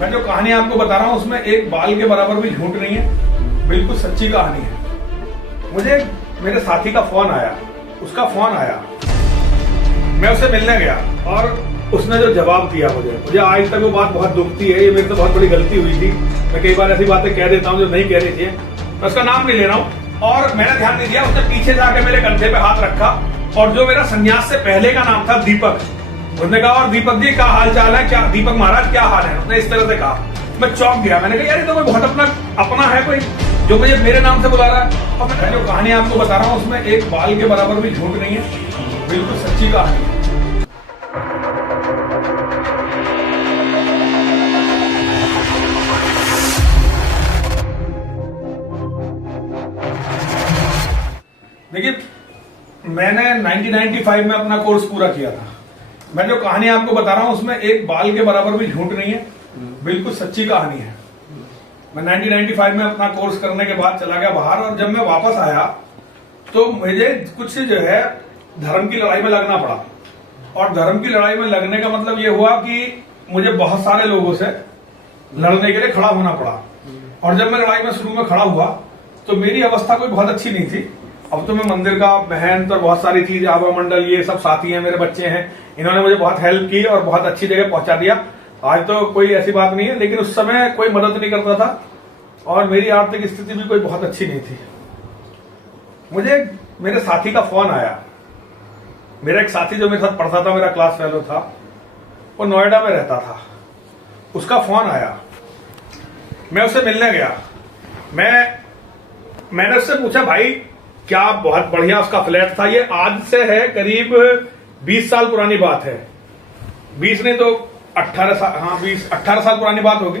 मैं जो कहानी आपको बता रहा हूँ उसमें एक बाल के बराबर भी झूठ नहीं है, बिल्कुल सच्ची कहानी है। मुझे मेरे साथी का फोन आया, उसका फोन आया, मैं उससे मिलने गया और उसने जो जवाब दिया मुझे आज तक वो बात बहुत दुखती है। ये मेरे से बहुत बड़ी गलती हुई थी। मैं कई बार ऐसी बातें कह देता हूँ जो नहीं कहनी चाहिए। मैं उसका नाम नहीं ले रहा हूँ और मैंने ध्यान नहीं दिया। उसने पीछे जाके मेरे कंधे पे हाथ रखा और जो मेरा संन्यास से पहले का नाम था दीपक, उसने कहा और दीपक जी क्या हाल चाल है, क्या दीपक महाराज क्या हाल है, उसने इस तरह से कहा। मैं चौंक गया। मैंने कहा यार ये तो कोई बहुत अपना है कोई जो मुझे मेरे नाम से बुला रहा है। और मैं जो कहानी आपको बता रहा हूँ उसमें एक बाल के बराबर भी झूठ नहीं है, बिल्कुल सच्ची कहानी है। देखिए मैंने 1995 में अपना कोर्स पूरा किया था। मैं जो कहानी आपको बता रहा हूं उसमें एक बाल के बराबर भी झूठ नहीं है, बिल्कुल सच्ची कहानी है। मैं 1995 में अपना कोर्स करने के बाद चला गया बाहर और जब मैं वापस आया तो मुझे कुछ जो है धर्म की लड़ाई में लगना पड़ा। और धर्म की लड़ाई में लगने का मतलब ये हुआ कि मुझे बहुत सारे लोगों से लड़ने के लिए खड़ा होना पड़ा। और जब मैं लड़ाई में शुरू में खड़ा हुआ तो मेरी अवस्था कोई बहुत अच्छी नहीं थी। अब तो मैं मंदिर का महंत और बहुत सारी चीज आभा मंडल ये सब साथी हैं, मेरे बच्चे हैं, इन्होंने मुझे बहुत हेल्प की और बहुत अच्छी जगह पहुंचा दिया। आज तो कोई ऐसी बात नहीं है, लेकिन उस समय कोई मदद नहीं करता था और मेरी आर्थिक स्थिति भी कोई बहुत अच्छी नहीं थी। मुझे मेरे साथी का फोन आया। मेरा एक साथी जो मेरे साथ पढ़ता था, मेरा क्लास फेलो था, वो नोएडा में रहता था। उसका फोन आया, मैं उससे मिलने गया। मैंने उससे पूछा भाई क्या बहुत बढ़िया उसका फ्लैट था। ये आज से है करीब 20 साल पुरानी बात है, 20 नहीं तो 18 साल, हाँ 18 साल पुरानी बात होगी।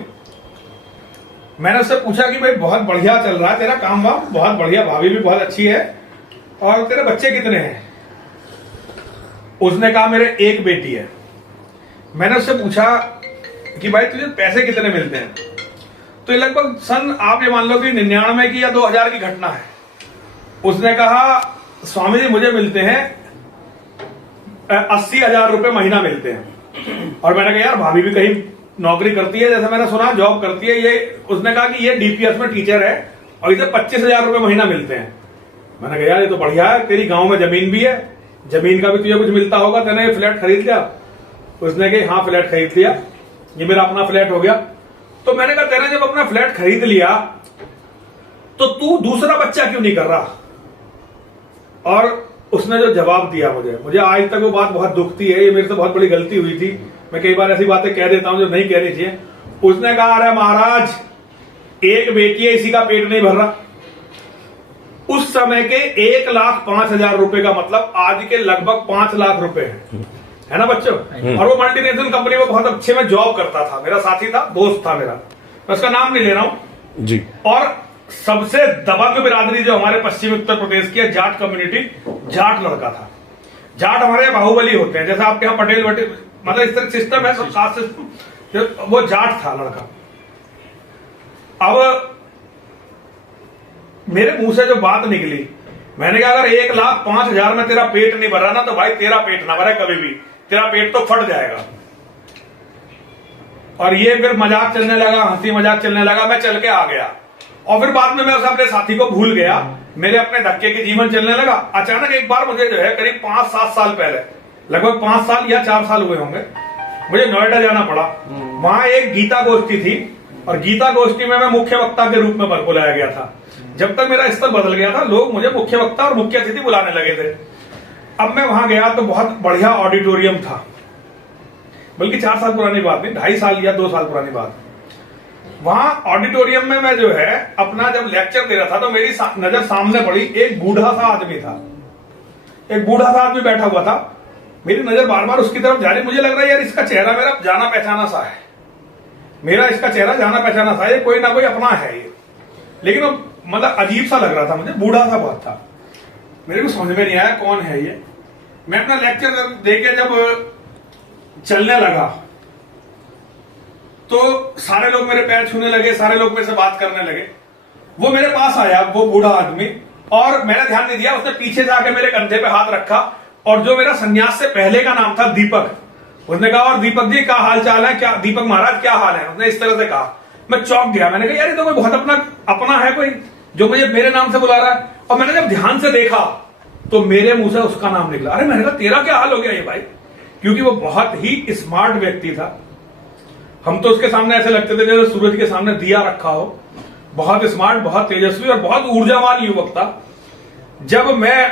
मैंने उससे पूछा कि भाई बहुत बढ़िया चल रहा है तेरा काम वाम, बहुत बढ़िया, भाभी भी बहुत अच्छी है और तेरे बच्चे कितने हैं। उसने कहा मेरे एक बेटी है। मैंने उससे पूछा कि भाई तुझे पैसे कितने मिलते हैं। तो ये लगभग सन आप ये मान लो कि 99 की या 2000 की घटना है। उसने कहा स्वामी जी मुझे मिलते हैं 80,000 रुपए महीना मिलते हैं। और मैंने कहा यार भाभी भी कहीं नौकरी करती है, जैसे मैंने सुना जॉब करती है ये। उसने कहा कि ये डीपीएस में टीचर है और इसे 25,000 रुपए महीना मिलते हैं। मैंने कहा यार ये तो बढ़िया है, तेरी गांव में जमीन भी है, जमीन का भी तुझे कुछ मिलता होगा, तेने ये फ्लैट खरीद लिया। उसने कहा हाँ फ्लैट खरीद लिया, ये मेरा अपना फ्लैट हो गया। तो मैंने कहा तेने जब अपना फ्लैट खरीद लिया तो तू दूसरा बच्चा क्यों नहीं कर रहा। और उसने जो जवाब दिया मुझे आज तक वो बात बहुत दुखती है। ये मेरे से बहुत बड़ी गलती हुई थी। मैं कई बार ऐसी बातें कह देता हूं जो नहीं कहनी चाहिए। उसने कहा अरे महाराज एक बेटी है, इसी का पेट नहीं भर रहा। उस समय के 1,05,000 रुपए का मतलब आज के लगभग 5 लाख रुपए है ना बच्चों। और वो मल्टीनेशनल कंपनी में बहुत अच्छे में जॉब करता था, मेरा साथी था, दोस्त था मेरा। मैं उसका नाम नहीं ले रहा हूं जी। और सबसे दबंग बिरादरी जो हमारे पश्चिमी उत्तर प्रदेश की है, जाट कम्युनिटी, जाट लड़का था। जाट हमारे यहाँ बाहुबली होते हैं, जैसे आपके यहाँ पटेल वटेल, मतलब इस तरह सिस्टम है, सब कास्ट सिस्टम। वो जाट था लड़का। अब मेरे मुंह से जो बात निकली, मैंने कहा अगर 1,05,000 में तेरा पेट नहीं भर रहा ना तो भाई तेरा पेट ना भरे कभी भी, तेरा पेट तो फट जाएगा। और ये फिर मजाक चलने लगा, हंसी मजाक चलने लगा। मैं चल के आ गया और फिर बाद में मैं उस अपने साथी को भूल गया, मेरे अपने धक्के के जीवन चलने लगा। अचानक एक बार मुझे जो है करीब 5-7 साल पहले, लगभग 5 साल या 4 साल हुए होंगे, मुझे नोएडा जाना पड़ा। वहां एक गीता गोष्ठी थी और गीता गोष्ठी में मैं मुख्य वक्ता के रूप में बुलाया गया था। जब तक मेरा स्तर बदल गया था लोग मुझे मुख्य वक्ता और मुख्य अतिथि बुलाने लगे थे। अब मैं वहां गया तो बहुत बढ़िया ऑडिटोरियम था, बल्कि 4 साल पुरानी बात नहीं, 2.5 साल या 2 साल पुरानी बात। वहां ऑडिटोरियम में मैं जो है अपना जब लेक्चर दे रहा था तो मेरी नजर सामने पड़ी, एक बूढ़ा सा आदमी था, एक बूढ़ा सा आदमी बैठा हुआ था। मेरी नजर बार बार उसकी तरफ जा रही। मुझे लग रहा है यार इसका चेहरा मेरा जाना पहचाना सा है, मेरा इसका चेहरा जाना पहचाना सा है, ये कोई ना कोई अपना है ये। लेकिन वो मतलब अजीब सा लग रहा था मुझे, बूढ़ा सा बहुत था। मेरे को समझ में नहीं आया कौन है ये। मैं अपना लेक्चर देके जब चलने लगा तो सारे लोग मेरे पैर छूने लगे, सारे लोग मेरे से बात करने लगे। वो मेरे पास आया, वो बूढ़ा आदमी, और मैंने ध्यान नहीं दिया, उसने पीछे जाके मेरे कंधे पे हाथ रखा और जो मेरा संन्यास से पहले का नाम था दीपक, उसने कहा और दीपक जी क्या हाल चाल है, क्या दीपक महाराज क्या हाल है, उसने इस तरह से कहा। मैं चौंक गया, मैंने कहा यार ये तो कोई बहुत अपना है कोई जो मुझे मेरे नाम से बुला रहा है। और मैंने जब ध्यान से देखा तो मेरे मुंह से उसका नाम निकला। अरे मैंने कहा तेरा क्या हाल हो गया ये भाई, क्योंकि वो बहुत ही स्मार्ट व्यक्ति था। हम तो उसके सामने ऐसे लगते थे जैसे सूरज के सामने दिया रखा हो। बहुत स्मार्ट, बहुत तेजस्वी और बहुत ऊर्जावान युवक था। जब मैं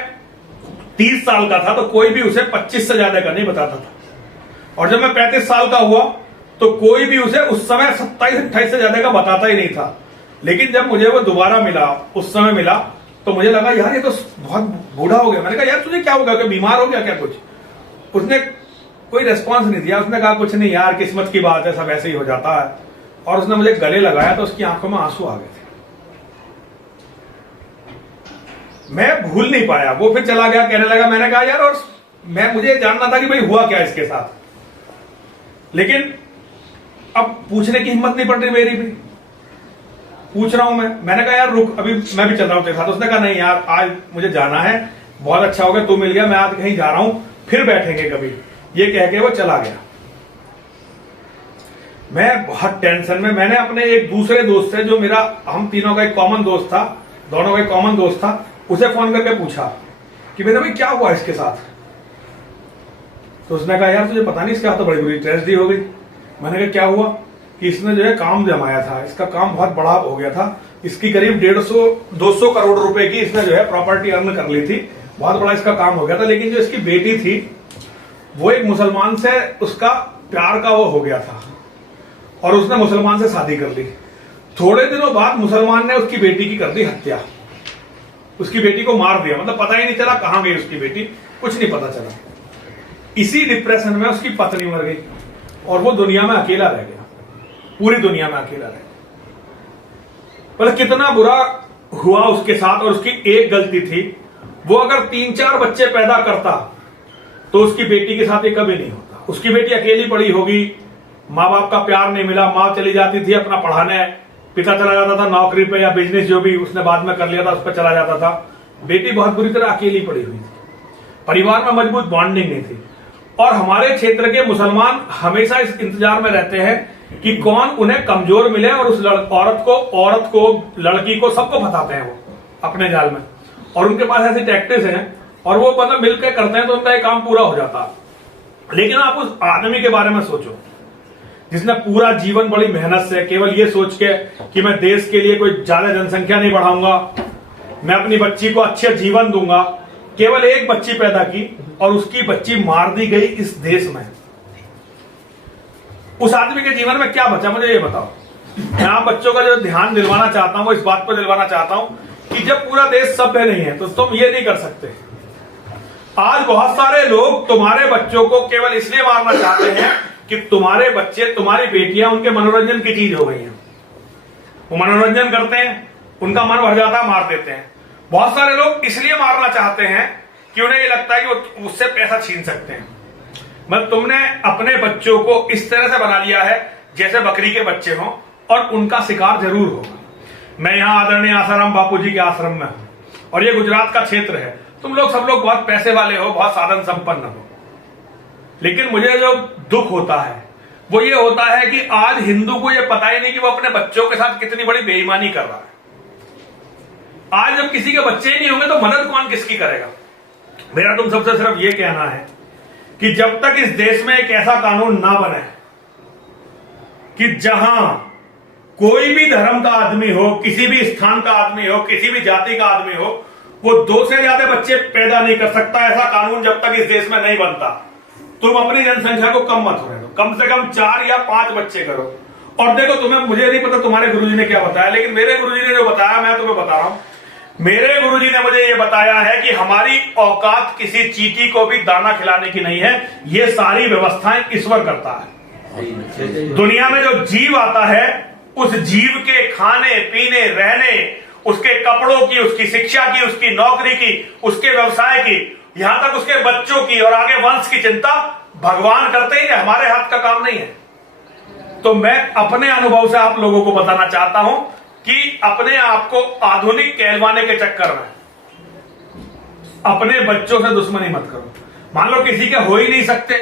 30 साल का था तो कोई भी उसे 25 से ज्यादा का नहीं बताता था, और जब मैं 35 साल का हुआ तो कोई भी उसे उस समय 27-28 से ज्यादा का बताता ही नहीं था। लेकिन जब मुझे वो दोबारा मिला, उस समय मिला, तो मुझे लगा यार ये तो बहुत बूढ़ा हो गया। मैंने कहा यार तुझे क्या हो गया, क्या बीमार हो गया क्या कुछ? उसने कोई रेस्पॉन्स नहीं दिया। उसने कहा कुछ नहीं यार, किस्मत की बात है, सब ऐसे ही हो जाता है। और उसने मुझे गले लगाया तो उसकी आंखों में आंसू आ गए थे। मैं भूल नहीं पाया। वो फिर चला गया, कहने लगा, मैंने कहा यार, और मुझे जानना था कि भाई हुआ क्या इसके साथ, लेकिन अब पूछने की हिम्मत नहीं पड़ रही मेरी भी। पूछ रहा हूं मैंने कहा यार रुक, अभी मैं भी चल रहा हूं तेरे साथ। उसने कहा नहीं यार आज मुझे जाना है, बहुत अच्छा हो गया तू मिल गया, मैं आज कहीं जा रहा हूं, फिर बैठेंगे कभी। ये कह के वो चला गया। मैं बहुत टेंशन में, मैंने अपने एक दूसरे दोस्त से, जो मेरा, हम तीनों का एक कॉमन दोस्त था, दोनों का एक कॉमन दोस्त था, उसे फोन करके पूछा कि बेटा भाई क्या हुआ इसके साथ। तो उसने कहा यार तुझे पता नहीं, इसके साथ तो बड़ी बुरी ट्रेजेडी हो गई। मैंने कहा क्या हुआ? कि इसने जो है काम जमाया था, इसका काम बहुत बड़ा हो गया था, इसकी करीब 150-200 करोड़ रुपए की इसने जो है प्रॉपर्टी अर्न कर ली थी, बहुत बड़ा इसका काम हो गया था। लेकिन जो इसकी बेटी थी वो एक मुसलमान से उसका प्यार का वो हो गया था और उसने मुसलमान से शादी कर ली। थोड़े दिनों बाद मुसलमान ने उसकी बेटी की कर दी हत्या, उसकी बेटी को मार दिया। मतलब पता ही नहीं चला कहां गई उसकी बेटी, कुछ नहीं पता चला। इसी डिप्रेशन में उसकी पत्नी मर गई और वो दुनिया में अकेला रह गया, पूरी दुनिया में अकेला रह गया। मतलब कितना बुरा हुआ उसके साथ। और उसकी एक गलती थी, वो अगर 3-4 बच्चे पैदा करता तो उसकी बेटी के साथ ये कभी नहीं होता। उसकी बेटी अकेली पड़ी होगी, माँ बाप का प्यार नहीं मिला, माँ चली जाती थी अपना पढ़ाने, पिता चला जाता था नौकरी पे या बिजनेस जो भी उसने बाद में कर लिया था उस पर चला जाता था। बेटी बहुत बुरी तरह अकेली पड़ी हुई थी, परिवार में मजबूत बॉन्डिंग नहीं थी। और हमारे क्षेत्र के मुसलमान हमेशा इस इंतजार में रहते हैं कि कौन उन्हें कमजोर मिले और उस औरत को लड़की को सबको फंसाते हैं वो अपने जाल में। और उनके पास ऐसी टैक्टिक्स हैं और वो मतलब मिलकर करते हैं तो उनका एक काम पूरा हो जाता है। लेकिन आप उस आदमी के बारे में सोचो जिसने पूरा जीवन बड़ी मेहनत से केवल ये सोच के कि मैं देश के लिए कोई ज्यादा जनसंख्या नहीं बढ़ाऊंगा, मैं अपनी बच्ची को अच्छा जीवन दूंगा, केवल एक बच्ची पैदा की और उसकी बच्ची मार दी गई इस देश में। उस आदमी के जीवन में क्या बचा मुझे ये बताओ। मैं आप बच्चों का जो ध्यान दिलवाना चाहता हूं, इस बात पर दिलवाना चाहता हूं कि जब पूरा देश सभ्य नहीं है तो तुम ये नहीं कर सकते। आज बहुत सारे लोग तुम्हारे बच्चों को केवल इसलिए मारना चाहते हैं कि तुम्हारे बच्चे, तुम्हारी बेटियां उनके मनोरंजन की चीज हो गई हैं। वो मनोरंजन करते हैं, उनका मन भर जाता है, मार देते हैं। बहुत सारे लोग इसलिए मारना चाहते हैं कि उन्हें ये लगता है कि वो उससे पैसा छीन सकते हैं। मतलब तुमने अपने बच्चों को इस तरह से बना लिया है जैसे बकरी के बच्चे हों और उनका शिकार जरूर होगा। मैं यहां आदरणीय आसाराम बापू जी के आश्रम में हूं और ये गुजरात का क्षेत्र है। तुम लोग सब लोग बहुत पैसे वाले हो, बहुत साधन संपन्न हो, लेकिन मुझे जो दुख होता है वो ये होता है कि आज हिंदू को ये पता ही नहीं कि वो अपने बच्चों के साथ कितनी बड़ी बेईमानी कर रहा है। आज जब किसी के बच्चे ही नहीं होंगे तो मदद कौन किसकी करेगा। मेरा तुम सबसे सिर्फ ये कहना है कि जब तक इस देश में एक ऐसा कानून ना बने कि जहां कोई भी धर्म का आदमी हो, किसी भी स्थान का आदमी हो, किसी भी जाति का आदमी हो, वो 2 से ज्यादा बच्चे पैदा नहीं कर सकता, ऐसा कानून जब तक इस देश में नहीं बनता, तुम अपनी जनसंख्या को कम मत होने दो। कम से कम 4 या 5 बच्चे करो। और देखो, तुम्हें, मुझे नहीं पता तुम्हारे गुरुजी ने क्या बताया, लेकिन मेरे गुरुजी ने जो बताया मैं तुम्हें बता रहा हूं। मेरे गुरुजी ने मुझे ये बताया है कि हमारी औकात किसी चींटी को भी दाना खिलाने की नहीं है, ये सारी व्यवस्थाएं ईश्वर करता है। दुनिया में जो जीव आता है उस जीव के खाने पीने, रहने, उसके कपड़ों की, उसकी शिक्षा की, उसकी नौकरी की, उसके व्यवसाय की, यहां तक उसके बच्चों की और आगे वंश की चिंता भगवान करते हैं, हमारे हाथ का काम नहीं है। तो मैं अपने अनुभव से आप लोगों को बताना चाहता हूं कि अपने आप को आधुनिक कहलवाने के चक्कर में अपने बच्चों से दुश्मनी मत करो। मान लो किसी के हो ही नहीं सकते,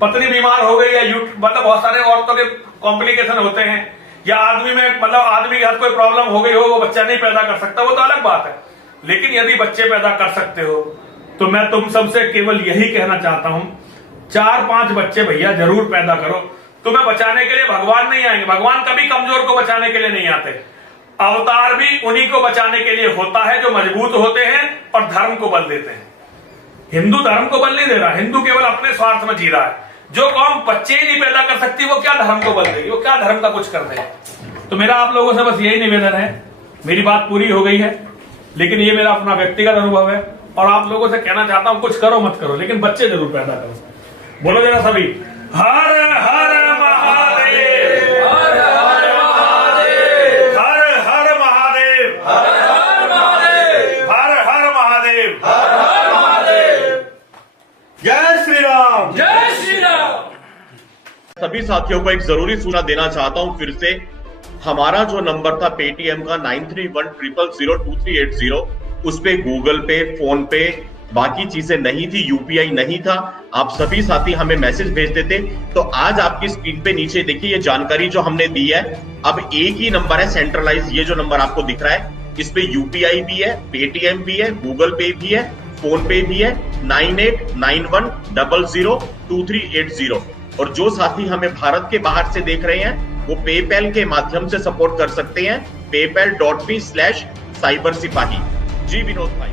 पत्नी बीमार हो गई या मतलब बहुत सारे औरतों के कॉम्प्लिकेशन होते हैं, या आदमी में मतलब आदमी के साथ कोई प्रॉब्लम हो गई हो, वो बच्चा नहीं पैदा कर सकता, वो तो अलग बात है। लेकिन यदि बच्चे पैदा कर सकते हो तो मैं तुम सबसे केवल यही कहना चाहता हूं, 4-5 बच्चे भैया जरूर पैदा करो। तुम्हें बचाने के लिए भगवान नहीं आएंगे, भगवान कभी कमजोर को बचाने के लिए नहीं आते। अवतार भी उन्हीं को बचाने के लिए होता है जो मजबूत होते हैं और धर्म को बल देते हैं। हिंदू धर्म को बल नहीं दे रहा, हिंदू केवल अपने स्वार्थ में जी रहा है। जो कौम बच्चे ही नहीं पैदा कर सकती वो क्या धर्म को बल देगी, वो क्या धर्म का कुछ कर देगी। तो मेरा आप लोगों से बस यही निवेदन है, मेरी बात पूरी हो गई है, लेकिन ये मेरा अपना व्यक्तिगत अनुभव है और आप लोगों से कहना चाहता हूं, कुछ करो मत करो लेकिन बच्चे जरूर पैदा करो। बोलो जरा सभी, हर हर महादेव, हर हर महादेव, हर हर महादेव, हर हर महादेव, हर हर महादेव, हर हर महादेव। जय श्री राम, जय श्री राम। सभी साथियों को एक जरूरी सूचना देना चाहता हूं फिर से। हमारा जो नंबर था पेटीएम का 9310002380, उस पे गूगल पे, फोन पे, बाकी चीजें नहीं थी, यूपीआई नहीं था। आप सभी साथी हमें मैसेज भेजते थे। तो आज आपकी स्क्रीन पे नीचे देखिए ये जानकारी जो हमने दी है। अब एक ही नंबर है सेंट्रलाइज, ये जो नंबर आपको दिख रहा है, इस पे यूपीआई भी है, पेटीएम भी है, गूगल पे भी है, फोन पे भी है, 9891002380। और जो साथी हमें भारत के बाहर से देख रहे हैं वो पेपैल के माध्यम से सपोर्ट कर सकते हैं, paypal.me/cybersipahi। जी विनोद भाई।